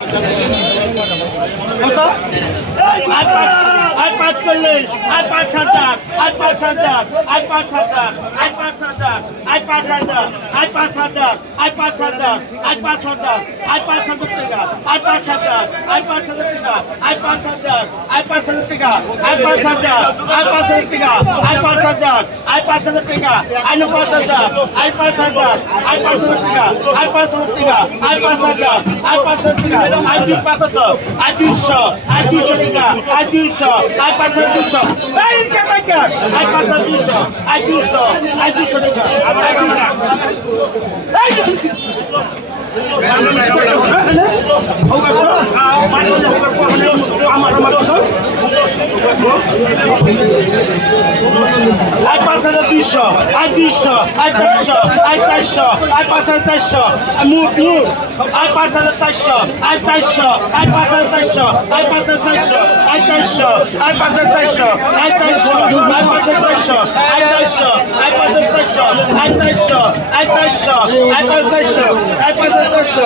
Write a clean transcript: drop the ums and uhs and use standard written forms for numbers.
কত? আট পাঁচ চল্লিশ, আট পাঁচ হাজার, আট পাঁচ হাজার, আট পাঁচ হাজার, আট পাঁচ হাজার, আট পাঁচ হাজার, আট পাঁচ হাজার, আট পাঁচ হাজার, আট পাঁচ হাজার, আট পাঁচ হাজার টাকা, আট পাঁচ হাজার, আট পাঁচ হাজার টাকা, আট পাঁচ হাজার, আট পাঁচ হাজার টাকা, আট পাঁচ হাজার, আট পাঁচ হাজার টাকা, আট পাঁচ হাজার, আট পাঁচ হাজার টাকা, আট পাঁচ হাজার, আট পাঁচ হাজার, আট পাঁচ হাজার টাকা, আট পাঁচ হাজার টাকা, আট পাঁচ হাজার, আট পাঁচ হাজার টাকা, আট দুই পাঁচ হাজার, আট দুইশো, আট দুইশো টাকা, আট দুইশো, আট পাঁচ হাজার দুইশো, আট পাঁচ হাজার দুইশো, আট দুইশো, আট দুইশো টাকা, আট পাঁচ হাজার দুইশো, আট দুইশো, আট চারশো, আট চারশো, আট পাঁচ হাজার চারশো, মুঠ মুঠ, আট পাঁচ হাজার চারশো, আট চারশো, আট পাঁচ হাজার চারশো, আট পাঁচ হাজার চারশো, আট চারশো, আট পাঁচ হাজার চারশো, আট চারশো, আট পাঁচ হাজার চারশো, আট চারশো, আট পাঁচ হাজার চারশো, আট চারশো, আট চারশো, আট পাঁচ হাজার চারশো, আট পাঁচ হাজার চারশো।